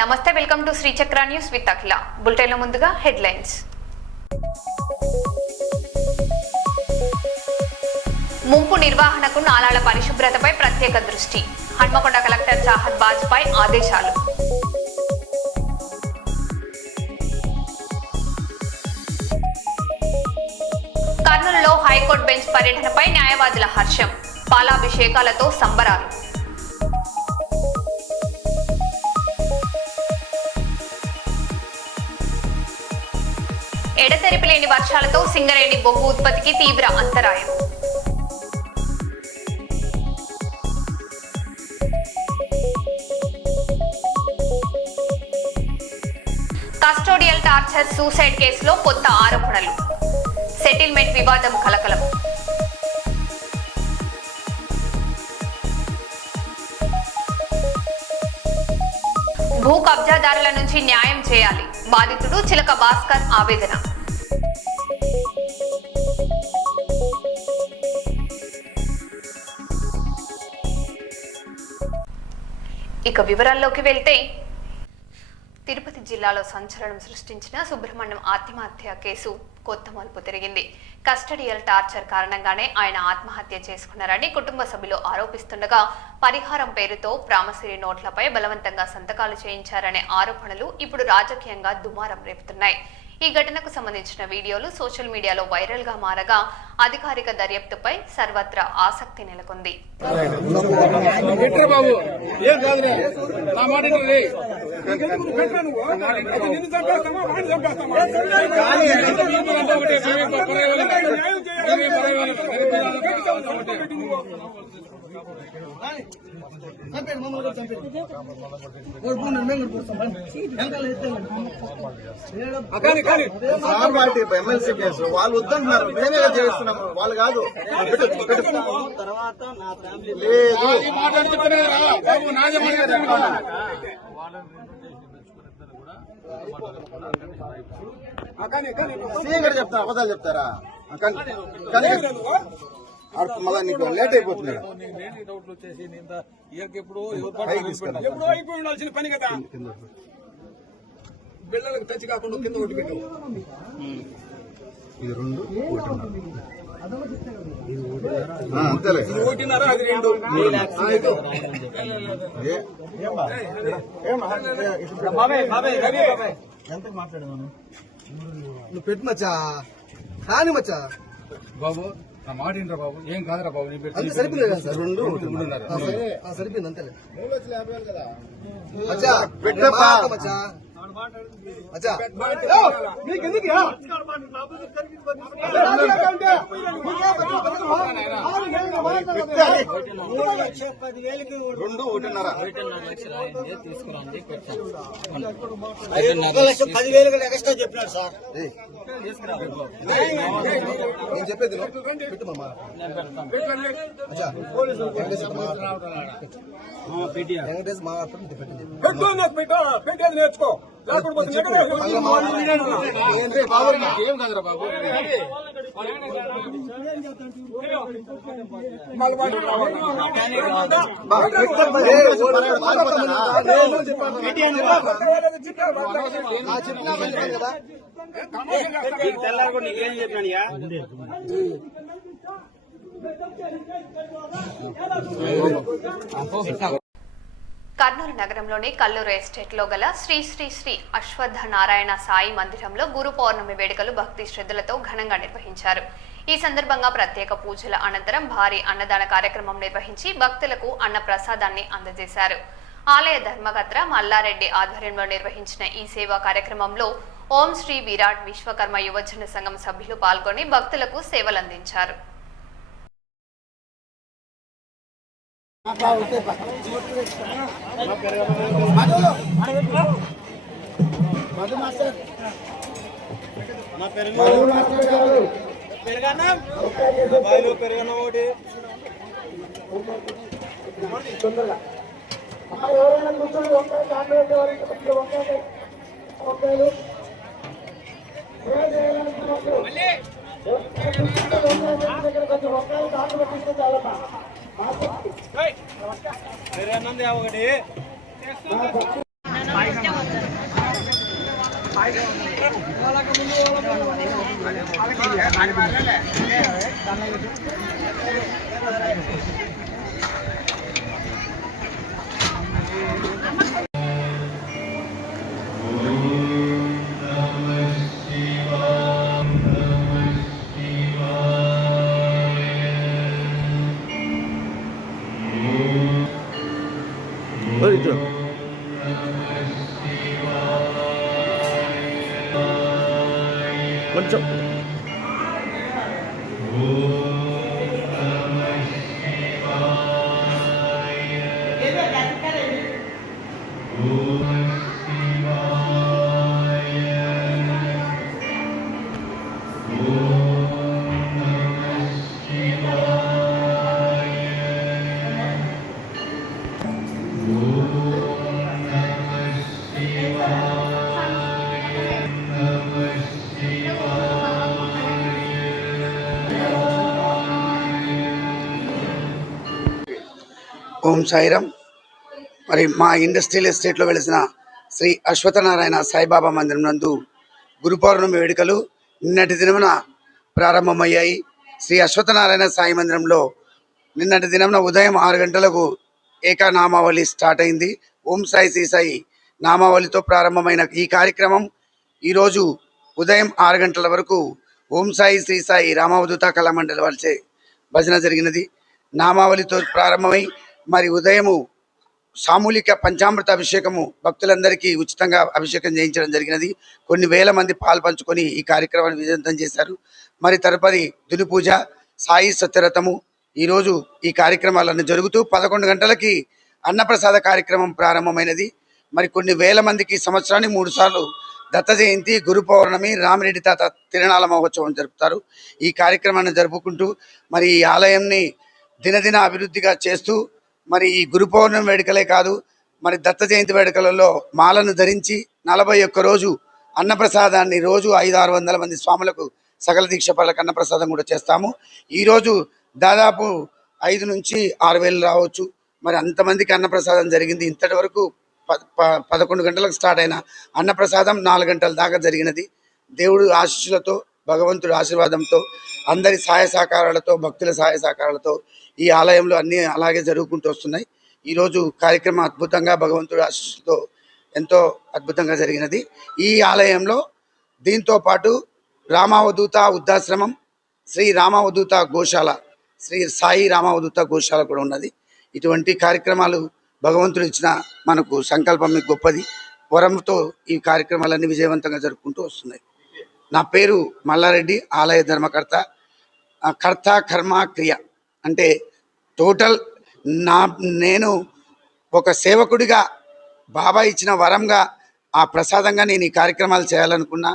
నమస్తే, welcome to Srichakra news with Akhila. బులెటిన్లో ముందుగా హెడ్లైన్స్. ముంపు నిర్వహణకు నాలాల పరిశుభ్రతపై ప్రత్యేక దృష్టి. హన్మకొండ కలెక్టర్ చాహద్ బాజ్పై ఆదేశాలు. కర్నూలులో హైకోర్టు బెంచ్ పర్యటనపై న్యాయవాదుల హర్షం. పాలాభిషేకాలతో సంబరాలు. ఎడతెరిపి లేని వర్షాలతో సింగరేణి బొగ్గు ఉత్పత్తికి తీవ్ర అంతరాయం. కస్టోడియల్ టార్చర్ సూసైడ్ కేసులో కొత్త ఆరోపణలు. సెటిల్మెంట్ వివాదం కలకలం. భూ కబ్జాదారుల నుంచి న్యాయం చేయాలి. బాధితుడు చిలక భాస్కర్ ఆవేదన. ఇక వివరాల్లోకి వెళ్తే, తిరుపతి జిల్లాలో సంచలనం సృష్టించిన సుబ్రహ్మణ్యం ఆత్మహత్య కేసు కొత్త మలుపు తిరిగింది. కస్టడియల్ టార్చర్ కారణంగానే ఆయన ఆత్మహత్య చేసుకున్నారని కుటుంబ సభ్యులు ఆరోపిస్తుండగా, పరిహారం పేరుతో ప్రామసిరి నోట్లపై బలవంతంగా సంతకాలు చేయించారనే ఆరోపణలు ఇప్పుడు రాజకీయంగా దుమారం రేపుతున్నాయి. ఈ ఘటనకు సంబంధించిన వీడియోలు సోషల్ మీడియాలో వైరల్ గా మారగా అధికారిక దర్యాప్తుపై సర్వత్రా ఆసక్తి నెలకొంది. ఎమ్మెల్సీ కేసు వాళ్ళు వద్దంటున్నారు, మేమే చేస్తున్నాము, వాళ్ళు కాదు. తర్వాత చెప్తారా, అబద్ధాలు చెప్తారా? మళ్ళీ నీకు లేట్ అయిపోతుంది. ఎప్పుడో అయిపోయి ఉండాల్సిన పని కదా. బిళ్ళలకు టచ్ కాకుండా కింద ఒకటి పెట్టు. ఇది 2 ఒకటిన్నర, అది 2. ఎంత మాట్లాడమను నువ్వు పెట్టు మచ్చా, కానీ మచ్చా బాబు నా మాట ఏంట్రా బాబు, ఏం కాదురా బాబు. అంతే సరిపోయింది కదా సార్, 2 సరిపోయింది అంతే. మచ్చా పెట్టప్పా మచ్చా మచ్చా మీకెందుకు 10,000 ఎక్స్ట్రా చెప్పినాడు సార్. నేను చెప్పేది పెట్టు మామా. వెంకటేష్ మాట్లాడుతుంది పెట్టేది నేర్చుకో. ఏం కాదురా బాబు. నీకేం చెప్పినానియా? కర్నూలు నగరంలోని కల్లూరు ఎస్టేట్ లో గల శ్రీ శ్రీ శ్రీ అశ్వత్థ నారాయణ సాయి మందిరంలో గురు పౌర్ణమి వేడుకలు భక్తి శ్రద్ధలతో ఘనంగా నిర్వహించారు. ఈ సందర్భంగా ప్రత్యేక పూజల అనంతరం భారీ అన్నదాన కార్యక్రమం నిర్వహించి భక్తులకు అన్న ప్రసాదాన్ని అందజేశారు. ఆలయ ధర్మకర్త మల్లారెడ్డి ఆధ్వర్యంలో నిర్వహించిన ఈ సేవా కార్యక్రమంలో ఓం శ్రీ విరాట్ విశ్వకర్మ యువజన సంఘం సభ్యులు పాల్గొని భక్తులకు సేవలందించారు. ఎవరైనా కూర్చొని వంకాయ కాంగ్రెస్ వంకాయలు దగ్గర కొంచెం వంకాయలు కాంగ్రెస్ పెట్టిస్తే చాలమ్మా. ఒకటి కొంచెం ఓం సాయిరామ్. మరి మా ఇండస్ట్రియల్ ఎస్టేట్లో వెలిసిన శ్రీ అశ్వత్థనారాయణ సాయిబాబా మందిరం నందు గురు పౌర్ణమి వేడుకలు నిన్నటి దినమున ప్రారంభమయ్యాయి. శ్రీ అశ్వత్థనారాయణ సాయి మందిరంలో నిన్నటి దినమున ఉదయం 6 గంటలకు ఏకనామావళి స్టార్ట్ అయింది. ఓం సాయి శ్రీ సాయి నామావళితో ప్రారంభమైన ఈ కార్యక్రమం ఈరోజు ఉదయం 6 గంటల వరకు ఓం సాయి శ్రీ సాయి రామావధూత కళామండలి వారిచే భజన జరిగినది. నామావళితో ప్రారంభమై మరి ఉదయము సామూహిక పంచామృత అభిషేకము భక్తులందరికీ ఉచితంగా అభిషేకం చేయించడం జరిగినది. కొన్ని వేల మంది పాల్పంచుకొని ఈ కార్యక్రమాన్ని విజయవంతం చేశారు. మరి తదుపరి దుని పూజ, సాయి సత్యరథము ఈరోజు ఈ కార్యక్రమాలన్నీ జరుగుతూ 11 గంటలకి అన్నప్రసాద కార్యక్రమం ప్రారంభమైనది. మరి కొన్ని వేల మందికి సంవత్సరానికి 3 సార్లు దత్త జయంతి, గురు పౌర్ణమి, రామిరెడ్డి తాత తిరునాళ మహోత్సవం జరుపుతారు. ఈ కార్యక్రమాన్ని జరుపుకుంటూ మరి ఈ ఆలయాన్ని దినదిన అభివృద్ధిగా చేస్తూ మరి ఈ గురు పౌర్ణమి వేడుకలే కాదు, మరి దత్త జయంతి వేడుకలలో మాలను ధరించి 41 రోజు అన్నప్రసాదాన్ని రోజు 500-600 మంది స్వాములకు సకల దీక్ష పనులకు అన్నప్రసాదం కూడా చేస్తాము. ఈరోజు దాదాపు 5 నుంచి 6,000 రావచ్చు. మరి అంతమందికి అన్నప్రసాదం జరిగింది. ఇంతటి వరకు 11 గంటలకు స్టార్ట్ అయిన అన్నప్రసాదం 4 గంటల దాకా జరిగినది. దేవుడు ఆశీస్సులతో, భగవంతుడి ఆశీర్వాదంతో, అందరి సహాయ సహకారాలతో, భక్తుల సహాయ సహకారాలతో ఈ ఆలయంలో అన్నీ అలాగే జరుగుకుంటూ వస్తున్నాయి. ఈరోజు కార్యక్రమం అద్భుతంగా భగవంతుడి ఆశీస్సులతో ఎంతో అద్భుతంగా జరిగినది. ఈ ఆలయంలో దీంతో పాటు రామావధూత వృద్ధాశ్రమం, శ్రీ రామావధూత గోశాల, శ్రీ సాయి రామావధూత గోశాల కూడా ఉన్నది. ఇటువంటి కార్యక్రమాలు భగవంతుడు ఇచ్చిన మనకు సంకల్పం గొప్పది. వరంతో ఈ కార్యక్రమాలన్నీ విజయవంతంగా జరుపుకుంటూ వస్తున్నాయి. నా పేరు మల్లారెడ్డి, ఆలయ ధర్మకర్త. కర్త కర్మ క్రియ అంటే టోటల్ నేను ఒక సేవకుడిగా బాబా ఇచ్చిన వరంగా ఆ ప్రసాదంగా నేను ఈ కార్యక్రమాలు చేయాలనుకున్నా.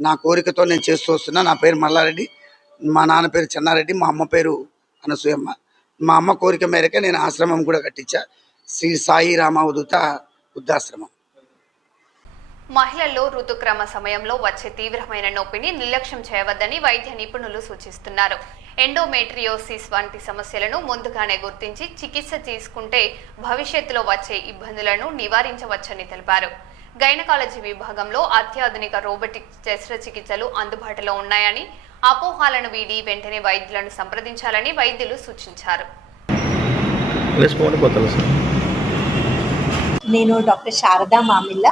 నా కోరికతో నేను చేస్తూ వస్తున్నా. నా పేరు మల్లారెడ్డి, మా నాన్న పేరు చెన్నారెడ్డి, మా అమ్మ పేరు అనసూయమ్మ. మా అమ్మ కోరిక మేరకే నేను ఆశ్రమం కూడా కట్టించా, శ్రీ సాయి రామావధూత వృద్ధాశ్రమం. మహిళల్లో ఋతుక్రమ సమయంలో వచ్చే తీవ్రమైన నొప్పిని నిర్లక్ష్యం చేయవద్దని వైద్య నిపుణులు సూచిస్తున్నారు. ఎండోమెట్రియోసిస్ వంటి సమస్యలను ముందుగానే గుర్తించి చికిత్స తీసుకుంటే భవిష్యత్తులో వచ్చే ఇబ్బందులను నివారించవచ్చని తెలిపారు. గైనకాలజీ విభాగంలో అత్యాధునిక రోబోటిక్ శస్త్రచికిత్సలు అందుబాటులో ఉన్నాయని, అపోహాలను వీడి వెంటనే వైద్యులను సంప్రదించాలని వైద్యులు సూచించారు. నేను డాక్టర్ శారదా మామిళ్ళ,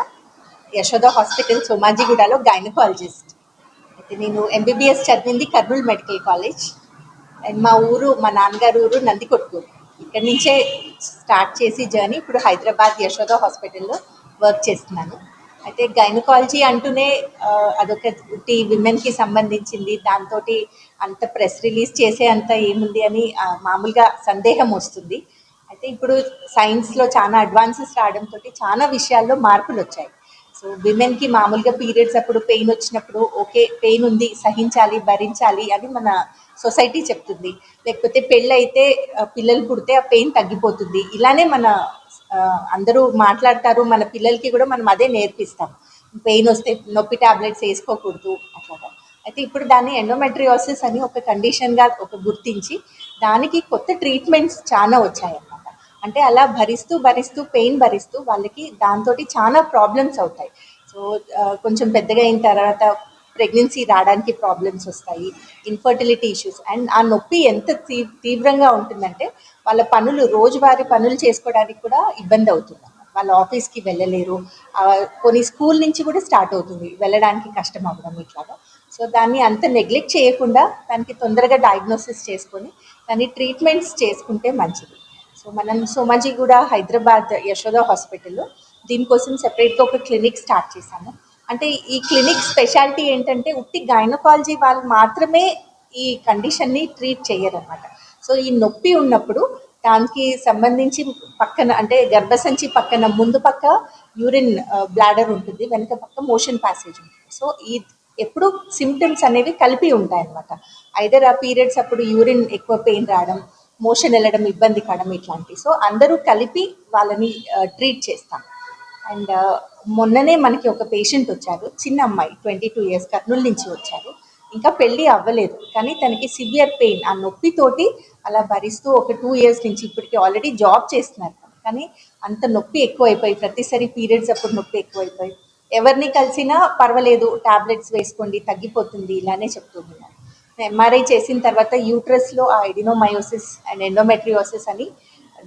యశోద హాస్పిటల్ సోమాజిగూడలో గైనకాలజిస్ట్. అయితే నేను ఎంబీబీఎస్ చదివింది కర్నూలు మెడికల్ కాలేజ్. అండ్ మా నాన్నగారు ఊరు నందికొట్కూరు. ఇక్కడి నుంచే స్టార్ట్ చేసి జర్నీ ఇప్పుడు హైదరాబాద్ యశోద హాస్పిటల్లో వర్క్ చేస్తున్నాను. అయితే గైనకాలజీ అంటూనే అదొక విమెన్కి సంబంధించింది, దాంతో అంత ప్రెస్ రిలీజ్ చేసే అంత ఏముంది అని మామూలుగా సందేహం వస్తుంది. అయితే ఇప్పుడు సైన్స్లో చాలా అడ్వాన్సెస్ రావడంతో చాలా విషయాల్లో మార్పులు వచ్చాయి. సో విమెన్కి మామూలుగా పీరియడ్స్ అప్పుడు పెయిన్ వచ్చినప్పుడు ఓకే, పెయిన్ ఉంది, సహించాలి, భరించాలి అని మన సొసైటీ చెప్తుంది. లేకపోతే పెళ్ళైతే పిల్లలు పుడితే ఆ పెయిన్ తగ్గిపోతుంది, ఇలానే మన అందరూ మాట్లాడతారు. మన పిల్లలకి కూడా మనం అదే నేర్పిస్తాం, పెయిన్ వస్తే నొప్పి టాబ్లెట్స్ వేసుకోకూడదు అట్లా. అయితే ఇప్పుడు దాన్ని ఎండోమెట్రియోసిస్ అని ఒక కండిషన్గా గుర్తించి దానికి కొత్త ట్రీట్మెంట్స్ చాలా వచ్చాయన్నమాట. అంటే అలా భరిస్తూ పెయిన్ భరిస్తూ వాళ్ళకి దాంతో చాలా ప్రాబ్లమ్స్ అవుతాయి. సో కొంచెం పెద్దగా అయిన తర్వాత ప్రెగ్నెన్సీ రావడానికి ప్రాబ్లమ్స్ వస్తాయి, ఇన్ఫర్టిలిటీ ఇష్యూస్. అండ్ ఆ నొప్పి ఎంత తీవ్రంగా ఉంటుందంటే వాళ్ళ పనులు, రోజువారీ పనులు చేసుకోవడానికి కూడా ఇబ్బంది అవుతుంది. వాళ్ళ ఆఫీస్కి వెళ్ళలేరు, కొన్ని స్కూల్ నుంచి కూడా స్టార్ట్ అవుతుంది వెళ్ళడానికి కష్టం అవ్వడం ఇట్లాగా. సో దాన్ని అంత నెగ్లెక్ట్ చేయకుండా దానికి తొందరగా డయాగ్నోసిస్ చేసుకొని దాన్ని ట్రీట్మెంట్స్ చేసుకుంటే మంచిది. సో మనం సోమాజిగూడ హైదరాబాద్ యశోద హాస్పిటల్లో దీనికోసం సెపరేట్గా ఒక క్లినిక్ స్టార్ట్ చేశాము. అంటే ఈ క్లినిక్ స్పెషాలిటీ ఏంటంటే ఉట్టి గైనకాలజీ వాళ్ళు మాత్రమే ఈ కండిషన్ని ట్రీట్ చేయరన్నమాట. సో ఈ నొప్పి ఉన్నప్పుడు దానికి సంబంధించి పక్కన, అంటే గర్భసంచి పక్కన ముందు పక్క యూరిన్ బ్లాడర్ ఉంటుంది, వెనక పక్క మోషన్ ప్యాసేజ్ ఉంటుంది. సో ఈ ఎప్పుడు సిమ్టమ్స్ అనేవి కలిపి ఉంటాయన్నమాట. ఐదర్ ఆ పీరియడ్స్ అప్పుడు యూరిన్ ఎక్కువ పెయిన్ రావడం, మోషన్ వెళ్ళడం ఇబ్బంది కావడం ఇట్లాంటివి. సో అందరూ కలిపి వాళ్ళని ట్రీట్ చేస్తాం. అండ్ మొన్ననే మనకి ఒక పేషెంట్ వచ్చారు, చిన్న అమ్మాయి 22 years, కర్నూలు నుంచి వచ్చారు. ఇంకా పెళ్ళి అవ్వలేదు కానీ తనకి సివియర్ పెయిన్, ఆ నొప్పితోటి అలా భరిస్తూ ఒక 2 years నుంచి ఇప్పటికి ఆల్రెడీ జాబ్ చేస్తున్నారు. కానీ అంత నొప్పి ఎక్కువైపోయి, ప్రతిసారి పీరియడ్స్ అప్పుడు నొప్పి ఎక్కువైపోయి ఎవరిని కలిసినా పర్వాలేదు, టాబ్లెట్స్ వేసుకోండి తగ్గిపోతుంది ఇలానే చెప్తున్నారు. ఎంఆర్ఐ చేసిన తర్వాత యూట్రస్లో ఆ ఎడినోమయోసిస్ అండ్ ఎండోమెట్రియోసిస్ అని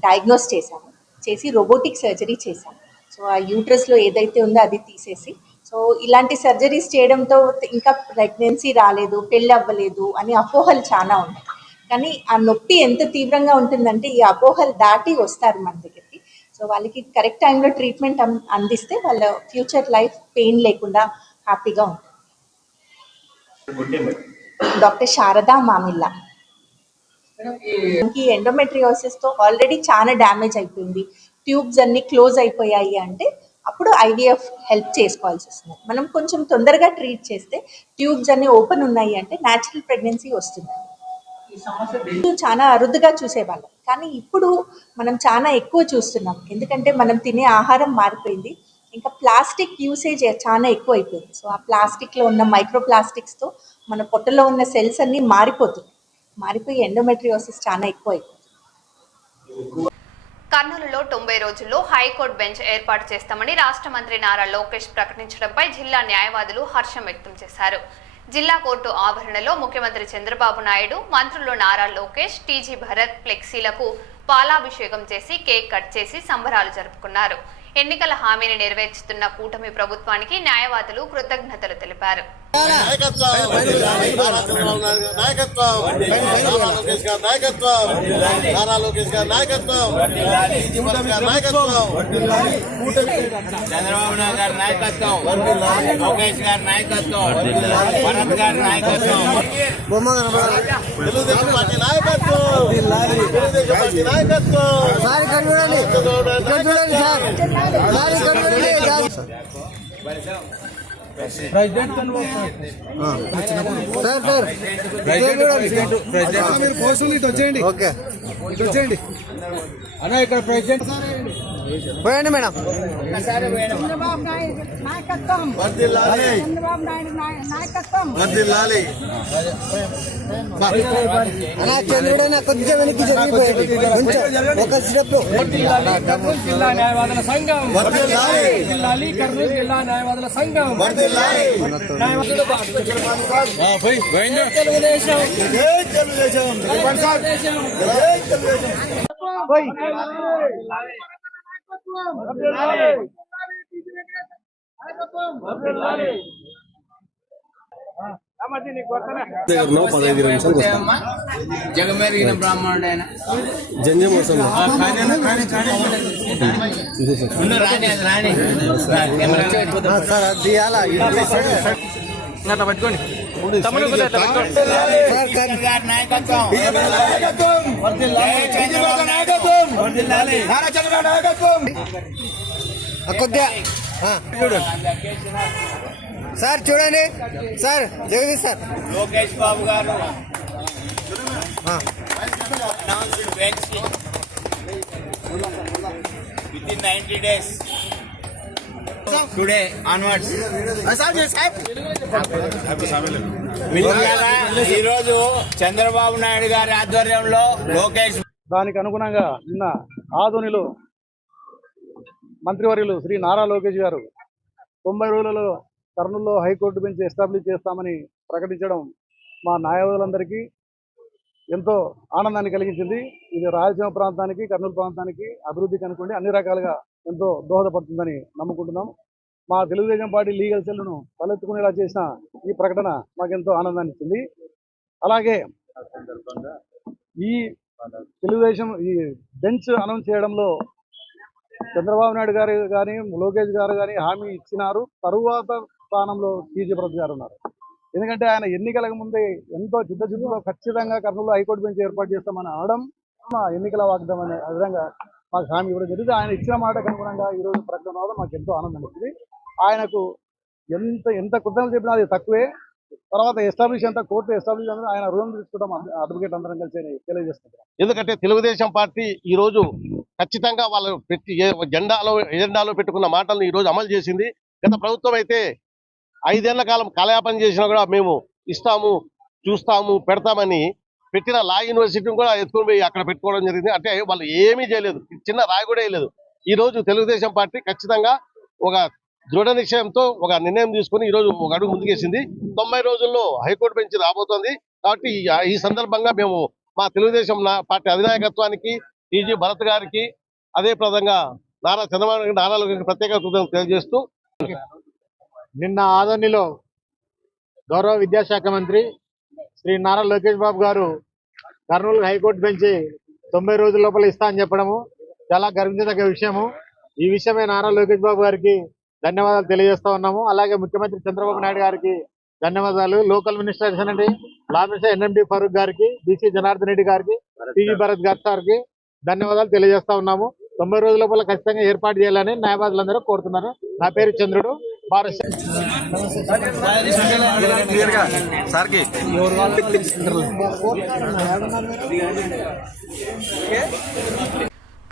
డయాగ్నోస్ చేశాము. చేసి రోబోటిక్ సర్జరీ చేశాము. సో ఆ యూట్రస్లో ఏదైతే ఉందో అది తీసేసి, సో ఇలాంటి సర్జరీస్ చేయడంతో ఇంకా ప్రెగ్నెన్సీ రాలేదు, పెళ్ళి అవ్వలేదు అని అపోహలు చాలా ఉన్నాయి. కానీ ఆ నొప్పి ఎంత తీవ్రంగా ఉంటుందంటే ఈ అపోహలు దాటి వస్తారు మన దగ్గరికి. సో వాళ్ళకి కరెక్ట్ టైంలో ట్రీట్మెంట్ అందిస్తే వాళ్ళ ఫ్యూచర్ లైఫ్ పెయిన్ లేకుండా హ్యాపీగా ఉంటుంది. డాక్టర్ శారదా మామిల్లా. ఈ ఎండోమెట్రియోసిస్తో ఆల్రెడీ చాలా డ్యామేజ్ అయిపోయింది, ట్యూబ్స్ అన్నీ క్లోజ్ అయిపోయాయి అంటే అప్పుడు ఐవీఎఫ్ హెల్ప్ చేసుకోవాల్సి వస్తుంది. మనం కొంచెం తొందరగా ట్రీట్ చేస్తే ట్యూబ్స్ అన్నీ ఓపెన్ ఉన్నాయి అంటే న్యాచురల్ ప్రెగ్నెన్సీ వస్తుంది. చాలా అరుదుగా చూసేవాళ్ళం కానీ ఇప్పుడు మనం చాలా ఎక్కువ చూస్తున్నాం. ఎందుకంటే మనం తినే ఆహారం మారిపోయింది, ఇంకా ప్లాస్టిక్ యూసేజ్ చాలా ఎక్కువ అయిపోయింది. సో ఆ ప్లాస్టిక్లో ఉన్న మైక్రో ప్లాస్టిక్స్తో మన పొట్టలో ఉన్న సెల్స్ అన్నీ మారిపోయి ఎండోమెట్రియోసిస్ చాలా ఎక్కువ అయిపోయింది. కర్నూలులో 90 రోజుల్లో హైకోర్టు బెంచ్ ఏర్పాటు చేస్తామని రాష్ట్ర మంత్రి నారా లోకేష్ ప్రకటించడంపై జిల్లా న్యాయవాదులు హర్షం వ్యక్తం చేశారు. జిల్లా కోర్టు ఆవరణలో ముఖ్యమంత్రి చంద్రబాబు నాయుడు, మంత్రులు నారా లోకేష్, టీజీ భరత్ ఫ్లెక్సీలకు పాలాభిషేకం చేసి కేక్ కట్ చేసి సంబరాలు జరుపుకున్నారు. ఎన్నికల హామీని నెరవేర్చుతున్న కూటమి ప్రభుత్వానికి న్యాయవాదులు కృతజ్ఞతలు తెలిపారు. చంద్రబాబు నాయుడు గారి నాయకత్వం, లోకేష్ గారి నాయకత్వం, భరత్ గారి నాయకత్వం, తెలుగుదేశం పార్టీ నాయకత్వం, తెలుగుదేశం పార్టీ నాయకత్వం. అన్నా ఇక్కడ ప్రెసిడెంట్ పోయండి మేడం. చంద్రబాబు నాయుడు నాయకత్వం, చంద్రబాబు నాయుడు నాయకత్వం. అలా చంద్రుడైనా కొంచెం వెనక్కి జరిగిపోయింది, ఒక స్టెప్. జిల్లా న్యాయవాదుల సంఘం, జిల్లాలి కర్నూలు జిల్లా న్యాయవాదుల సంఘం, తెలుగుదేశం. జగమెరిగిన బ్రాహ్మణుడైన జంజం కోసం సార్ అది తీయాలా? పట్టుకోండి. కొద్దిగా సార్ చూడండి సార్, జగదీష్ సార్, లోకేష్ బాబు గారు విత్ 90 days టుడే ఆన్వర్డ్స్. ఈరోజు చంద్రబాబు నాయుడు గారి ఆధ్వర్యంలో లోకేష్ దానికి అనుగుణంగా నిన్న ఆదోనిలో మంత్రివర్యులు శ్రీ నారా లోకేష్ గారు 90 రోజులలో కర్నూలులో హైకోర్టు బెంచ్ ఎస్టాబ్లిష్ చేస్తామని ప్రకటించడం మా న్యాయవాదులందరికీ ఎంతో ఆనందాన్ని కలిగించింది. ఇది రాయలసీమ ప్రాంతానికి, కర్నూలు ప్రాంతానికి అభివృద్ధికి అనుకోండి అన్ని రకాలుగా ఎంతో దోహదపడుతుందని నమ్ముకుంటున్నాం. మా తెలుగుదేశం పార్టీ లీగల్ సెల్ను తలెత్తుకునేలా చేసిన ఈ ప్రకటన మాకెంతో ఆనందాన్ని ఇచ్చింది. అలాగే ఈ తెలుగుదేశం ఈ బెంచ్ అనౌన్స్ చేయడంలో చంద్రబాబు నాయుడు గారు కానీ లోకేష్ గారు కానీ హామీ ఇచ్చినారు. తరువాత స్థానంలో టీజీ భరత్ గారు ఉన్నారు. ఎందుకంటే ఆయన ఎన్నికలకు ముందే ఎంతో చిత్తశుద్ధిలో ఖచ్చితంగా కర్నూలులో హైకోర్టు బెంచ్ ఏర్పాటు చేస్తామని అనడం మా ఎన్నికల వాగ్దానం అనే విధంగా మాకు హామీ ఇవ్వడం జరిగింది. ఆయన ఇచ్చిన మాటకు అనుగుణంగా ఈరోజు ప్రకటన రావడం మాకు ఎంతో ఆనందం ఇస్తుంది. ఆయనకు ఎంత కృతజ్ఞతలు చెప్పినా అది తక్కువే. తర్వాత ఎస్టాబ్లిష్ అంతా కోర్టు ఎస్టాబ్లిష్ అంటే ఆయన రుణం తీసుకుంటాం అడ్వకేట్ అందరం కలిసి తెలియజేస్తున్నారు. ఎందుకంటే తెలుగుదేశం పార్టీ ఈ రోజు ఖచ్చితంగా వాళ్ళు పెట్టి ఎజెండాలో పెట్టుకున్న మాటలను ఈ రోజు అమలు చేసింది. గత ప్రభుత్వం అయితే 5 ఏళ్ల కాలం కాలయాపన చేసినా కూడా మేము ఇస్తాము, చూస్తాము, పెడతామని పెట్టిన లా యూనివర్సిటీని కూడా ఎత్తుకుని పోయి అక్కడ పెట్టుకోవడం జరిగింది. అంటే వాళ్ళు ఏమీ చేయలేదు, చిన్న రాయి కూడా వేయలేదు. ఈ రోజు తెలుగుదేశం పార్టీ ఖచ్చితంగా ఒక దృఢ నిశ్చయంతో ఒక నిర్ణయం తీసుకుని ఈ రోజు ఒక అడుగు ముందుకేసింది. 90 రోజుల్లో హైకోర్టు బెంచ్ రాబోతోంది. కాబట్టి ఈ సందర్భంగా మేము మా తెలుగుదేశం పార్టీ అధినాయకత్వానికి, టీజీ భరత్ గారికి, అదే ప్రదంగా నారా చంద్రబాబు నారా లోకేష్ ప్రత్యేక కృతజ్ఞతలు తెలియజేస్తూ, నిన్న ఆదోనిలో గౌరవ విద్యాశాఖ మంత్రి శ్రీ నారా లోకేష్ బాబు గారు కర్నూలు హైకోర్టు బెంచ్ 90 రోజుల లోపల ఇస్తా అని చెప్పడము చాలా గర్వించదగ్గ విషయము. ఈ విషయమే నారా లోకేష్ బాబు గారికి ధన్యవాదాలు తెలియజేస్తా ఉన్నాము. అలాగే ముఖ్యమంత్రి చంద్రబాబు నాయుడు గారికి ధన్యవాదాలు. లోకల్ మినిస్టర్ అండి లా మినిస్టర్ ఎన్ఎండి ఫరూక్ గారికి, బీసీ జనార్దన్ రెడ్డి గారికి, టీజీ భరత్ గారికి ధన్యవాదాలు తెలియజేస్తా ఉన్నాము. 90 రోజుల లోపల ఖచ్చితంగా ఏర్పాటు చేయాలని న్యాయవాదులందరూ కోరుతున్నారు. నా పేరు చంద్రుడు.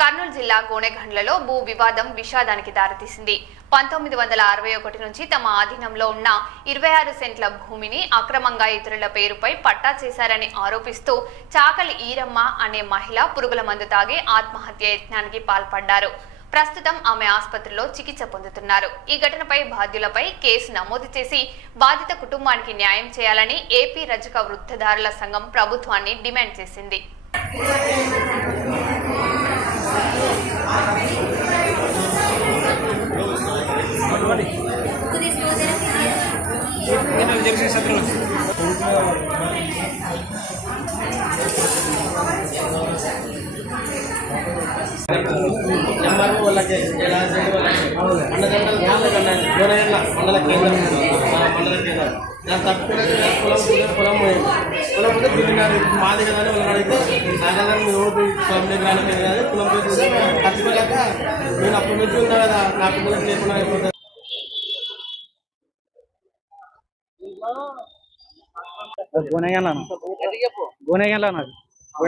కర్నూలు జిల్లా గోనెగండ్లలో భూ వివాదం విషాదానికి దారితీసింది. 1961 నుంచి తమ ఆధీనంలో ఉన్న 26 సెంట్ల భూమిని అక్రమంగా ఇతరుల పేరుపై పట్టా చేశారని ఆరోపిస్తూ చాకలి ఈరమ్మ అనే మహిళ పురుగుల మందు తాగి ఆత్మహత్య యత్నానికి పాల్పడ్డారు. ప్రస్తుతం ఆమె ఆసుపత్రిలో చికిత్స పొందుతున్నారు. ఈ ఘటనపై బాధ్యులపై కేసు నమోదు చేసి బాధిత కుటుంబానికి న్యాయం చేయాలని ఏపీ రజక వృద్ధదారుల సంఘం ప్రభుత్వాన్ని డిమాండ్ చేసింది. మాది కదా కట్టుకోలేక నేను అప్పటి నుంచి ఉన్నా కదా నా పిల్లలకు లేకుండా అయిపోతుంది. గోనెగండ్ల నాది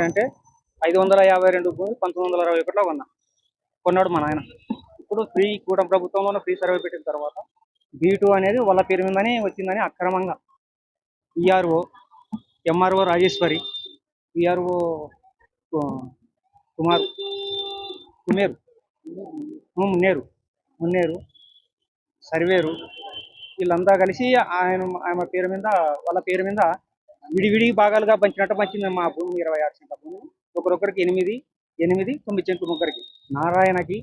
అంటే 552 భూమి 1961లో కొన్నాడు మా నాయన. ఇప్పుడు ఫ్రీ కూటమి ప్రభుత్వంలో ఫ్రీ సర్వే పెట్టిన తర్వాత B2 అనేది వాళ్ళ పేరు మీదనే వచ్చిందని అక్రమంగా ERO, MRO Rajeshwari, ERO Munneru surveyor వీళ్ళంతా కలిసి ఆమె పేరు మీద వాళ్ళ పేరు మీద విడివిడి భాగాలుగా పంచినట్టు పంచింది మా భూమి. 26 సెంట్ల భూమి ఒకరొకరికి 8, 9 సెంట్లు ముగ్గురికి, నారాయణకి,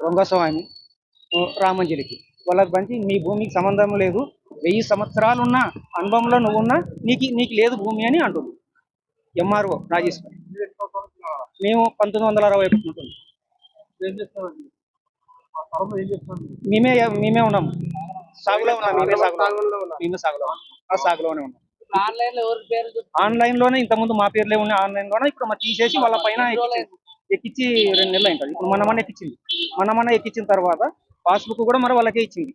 రంగస్వామి, రామంజలికి వాళ్ళకి పంచి నీ భూమికి సంబంధం లేదు, 1000 సంవత్సరాలు ఉన్న అనుభవంలో నువ్వున్నా నీకు లేదు భూమి అని అంటుంది ఎంఆర్ఓ రాజేశ్వరి. మేము 1960 పెట్టుకుంటుంది. మేమే ఉన్నాము, సాగులో ఉన్నాం. సాగులోనే ఉన్నాం. ఆన్లైన్ లోనే ఇంతకుముందు మా పేర్లే ఉన్నాయి. ఆన్లైన్ లోనే ఇప్పుడు మా తీసేసి వాళ్ళ పైన ఎక్కించి 2 నెలలు అయింది. ఇప్పుడు మనమన్న ఎక్కించింది. మనమన్న ఎక్కించిన తర్వాత పాస్బుక్ కూడా మరి వాళ్ళకే ఇచ్చింది.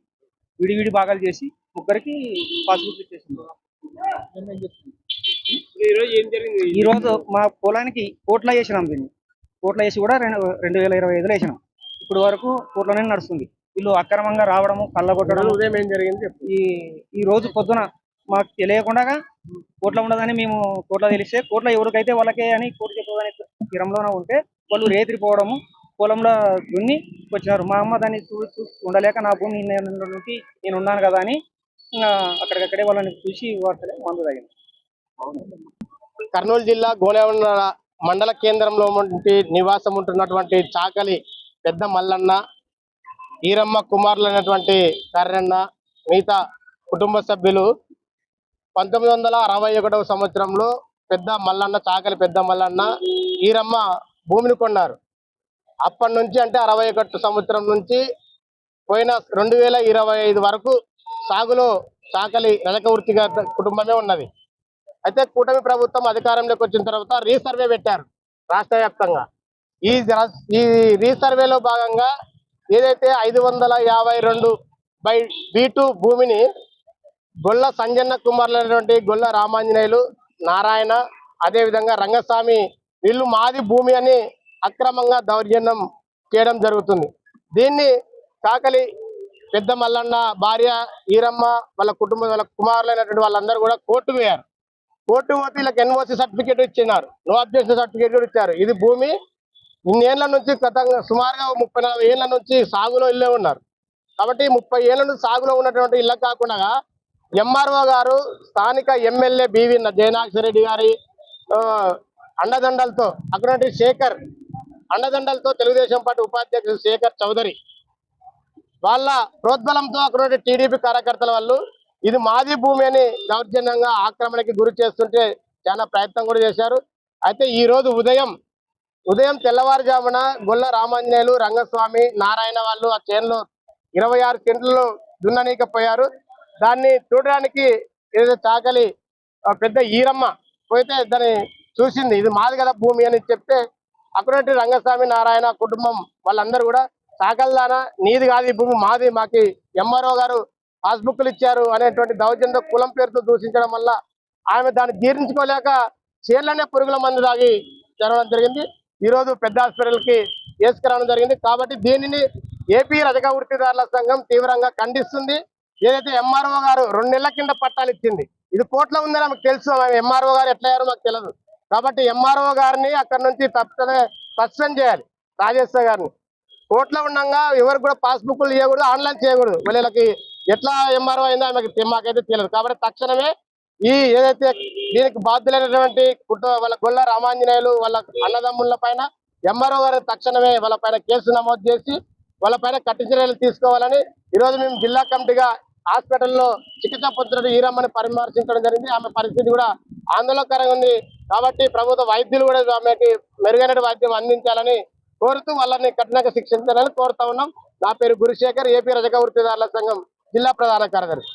విడివిడి భాగాలు చేసి ముగ్గురికి పాస్బుక్ ఇచ్చేసింది. ఈ రోజు మా పొలానికి కోట్ల వేసినాం. దీన్ని కోట్ల వేసి కూడా 2025లో వేసినాం. ఇప్పుడు వరకు కోట్లనే నడుస్తుంది. వీళ్ళు అక్రమంగా రావడము, కళ్ళగొట్టడం. ఏం జరిగింది ఈ రోజు పొద్దున మాకు తెలియకుండా కోట్ల ఉండదని మేము కోట్ల తెలిస్తే కోట్ల ఎవరికైతే వాళ్ళకే అని కోర్టు చెప్పదని తీరంలోనే ఉంటే వాళ్ళు రేతిరిపోవడము, పొలంలో దున్ని వచ్చినారు. మా అమ్మ దాన్ని చూసి ఉండలేక నా భూమి నుంచి నేను ఉన్నాను కదా అని ఇంకా అక్కడికక్కడే వాళ్ళని చూసి వాటిలో మందు తాగింది. కర్నూలు జిల్లా గోనెగొండ మండల కేంద్రంలో నివాసం ఉంటున్నటువంటి చాకలి పెద్ద మల్లన్న, ఈరమ్మ కుమారులు అయినటువంటి కర్రన్న మిగతా కుటుంబ సభ్యులు 1961వ సంవత్సరంలో పెద్ద మల్లన్న, చాకలి పెద్ద మల్లన్న, ఈరమ్మ భూమిని కొన్నారు. అప్పటి నుంచి అంటే 61 సంవత్సరం నుంచి పోయిన 2025 వరకు సాగులో చాకలి రజకవృత్తి కుటుంబమే ఉన్నది. అయితే కూటమి ప్రభుత్వం అధికారంలోకి వచ్చిన తర్వాత రీసర్వే పెట్టారు రాష్ట్ర వ్యాప్తంగా. ఈ రీసర్వేలో భాగంగా ఏదైతే 552/B2 భూమిని గొల్ల సంజన్న కుమారులు అనేటువంటి గొల్ల రామాంజనేయులు, నారాయణ, అదేవిధంగా రంగస్వామి వీళ్ళు మాది భూమి అని అక్రమంగా దౌర్జన్యం చేయడం జరుగుతుంది. దీన్ని చాకలి పెద్ద మల్లన్న భార్య ఈరమ్మ వాళ్ళ కుటుంబం వాళ్ళ కుమారులైనటువంటి వాళ్ళందరూ కూడా కోర్టు పోయారు. కోర్టు పోతే వీళ్ళకి NOC సర్టిఫికేట్ ఇచ్చినారు, నో అబ్జెక్షన్ సర్టిఫికేట్ కూడా ఇచ్చారు. ఇది భూమి ఇన్నేళ్ల నుంచి సుమారుగా 30-40 ఏళ్ల నుంచి సాగులో ఇల్లే ఉన్నారు. కాబట్టి 30 ఏళ్ల నుంచి సాగులో ఉన్నటువంటి ఇళ్ళ కాకుండా MRO గారు స్థానిక ఎమ్మెల్యే బివి జయనాక్షరెడ్డి గారి అండదండలతో అక్కడ శేఖర్ అండదండలతో తెలుగుదేశం పార్టీ ఉపాధ్యక్షుడు శేఖర్ చౌదరి వాళ్ళ ప్రోద్బలంతో అక్కడ టీడీపీ కార్యకర్తల వాళ్ళు ఇది మాది భూమి అని దౌర్జన్యంగా ఆక్రమణకి గురి చేస్తుంటే చాలా ప్రయత్నం కూడా చేశారు. అయితే ఈ రోజు ఉదయం తెల్లవారుజామున గొల్ల రామాంజనేయులు, రంగస్వామి, నారాయణ వాళ్ళు ఆ చేనులో 26 సెంట్లలో దున్ననీకపోయారు. దాన్ని చూడడానికి ఏదైతే చాకలి పెద్ద ఈరమ్మ పోయితే దాన్ని చూసింది, ఇది మాది కదా భూమి అని చెప్తే అక్కడ రంగస్వామి, నారాయణ కుటుంబం వాళ్ళందరూ కూడా చాకల్దానా నీది కాదు ఈ భూమి మాది, మాకి MRO గారు పాస్బుక్లు ఇచ్చారు అనేటువంటి దౌర్జన్యంతో కులం పేరుతో దూషించడం వల్ల ఆమె దాన్ని జీర్ణించుకోలేక చేళ్లనే పురుగుల మందు తాగి జరగడం జరిగింది. ఈ రోజు పెద్ద హాస్పిటల్కి వేసుకురావడం జరిగింది. కాబట్టి దీనిని ఏపీ రజక వృత్తిదారుల సంఘం తీవ్రంగా ఖండిస్తుంది. ఏదైతే MRO గారు 2 నెలల కింద పట్టాలు ఇచ్చింది, ఇది కోర్టులో ఉందని మాకు తెలుసు. MRO గారు ఎట్లా అయ్యారో మాకు తెలియదు. కాబట్టి MRO గారిని అక్కడ నుంచి తప్పనే సస్పెండ్ చేయాలి. రాజేశ్వర గారిని కోర్టులో ఉండగా ఎవరు కూడా పాస్బుక్లు ఇవ్వకూడదు, ఆన్లైన్ చేయకూడదు. వీళ్ళకి ఎట్లా MRO అయిందో మాకైతే తెలియదు. కాబట్టి తక్షణమే ఏదైతే దీనికి బాధ్యులైనటువంటి వాళ్ళ గొల్ల రామాంజనేయులు వాళ్ళ అన్నదమ్ముల పైన MRO గారు తక్షణమే వాళ్ళ పైన కేసు నమోదు చేసి వాళ్ళ పైన కఠిన చర్యలు తీసుకోవాలని ఈరోజు మేము జిల్లా కమిటీగా హాస్పిటల్లో చికిత్స పొందుతున్న ఈరమ్మని పరామర్శించడం జరిగింది. ఆమె పరిస్థితి కూడా ఆందోళనకరంగా ఉంది. కాబట్టి ప్రభుత్వ వైద్యులు కూడా ఆమెకి మెరుగైన వైద్యం అందించాలని కోరుతూ వాళ్ళని కఠినంగా శిక్షించాలని కోరుతా ఉన్నాం. నా పేరు గురుశేఖర్, ఏపీ రజక వృత్తిదారుల సంఘం జిల్లా ప్రధాన కార్యదర్శి.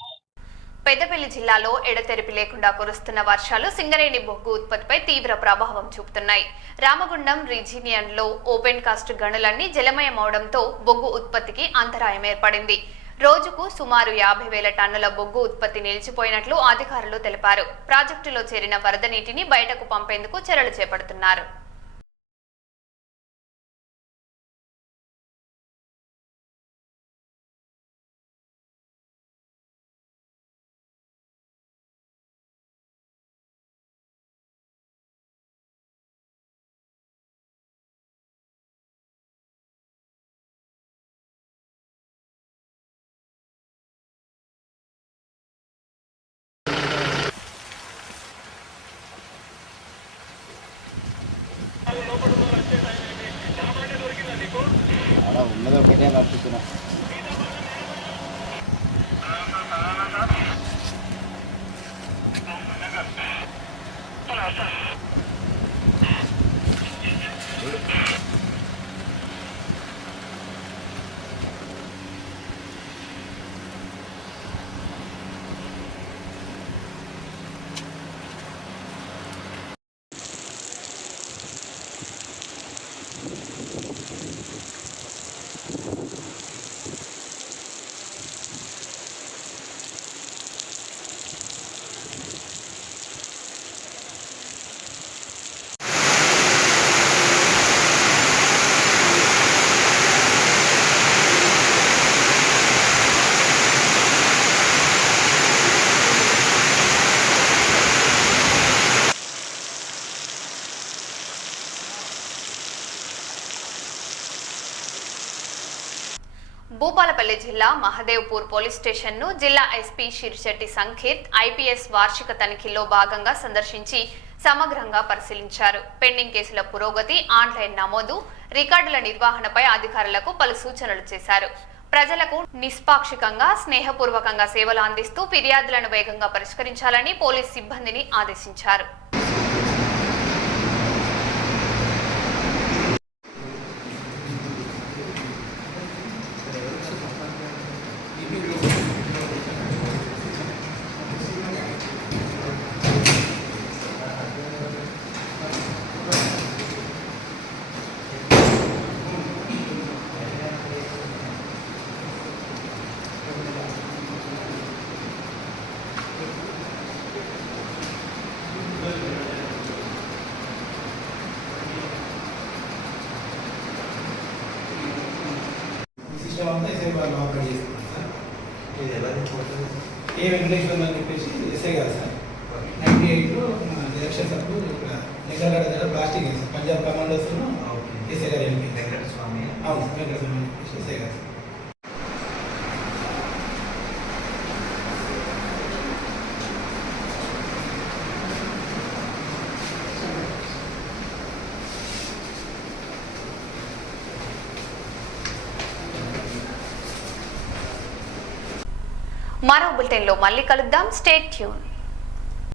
పెద్దపల్లి జిల్లాలో ఎడతెరిపి లేకుండా కురుస్తున్న వర్షాలు సింగరేణి బొగ్గు ఉత్పత్తిపై తీవ్ర ప్రభావం చూపుతున్నాయి. రామగుండం రీజియన్లో ఓపెన్ కాస్ట్ గనులన్నీ జలమయమవడంతో బొగ్గు ఉత్పత్తికి అంతరాయం ఏర్పడింది. రోజుకు సుమారు 50,000 టన్నుల బొగ్గు ఉత్పత్తి నిలిచిపోయినట్లు అధికారులు తెలిపారు. ప్రాజెక్టులో చేరిన వరద నీటిని బయటకు పంపేందుకు చర్యలు చేపడుతున్నారు. ఉన్నది ఒకటే కట్టుకున్నా. పెద్దపల్లి జిల్లా మహదేవ్పూర్ పోలీస్ స్టేషన్ను జిల్లా ఎస్పీ శిరిశెట్టి సంకేత్ ఐపీఎస్ వార్షిక తనిఖీల్లో భాగంగా సందర్శించి సమగ్రంగా పరిశీలించారు. పెండింగ్ కేసుల పురోగతి, ఆన్లైన్ నమోదు, రికార్డుల నిర్వహణపై అధికారులకు పలు సూచనలు చేశారు. ప్రజలకు నిష్పాక్షికంగా, స్నేహపూర్వకంగా సేవలు అందిస్తూ ఫిర్యాదులను వేగంగా పరిష్కరించాలని పోలీస్ సిబ్బందిని ఆదేశించారు. ఏ వెంకటేశ్వర అని చెప్పేసి ఎస్ఐ గారు సార్ 98లో ఎలక్షన్స్ అప్పుడు ఇక్కడ నిగరగడ దగ్గర ప్లాస్టిక్ వేసి పంజాబ్ కమాండోస్ ఎస్ఐ గారు వెంకటస్వామి అవును వెంకటస్వామి అని చెప్పేసి ఎస్ఐ గారు. మరో బులెటిన్లో మళ్ళీ కలుద్దాం. Stay tune.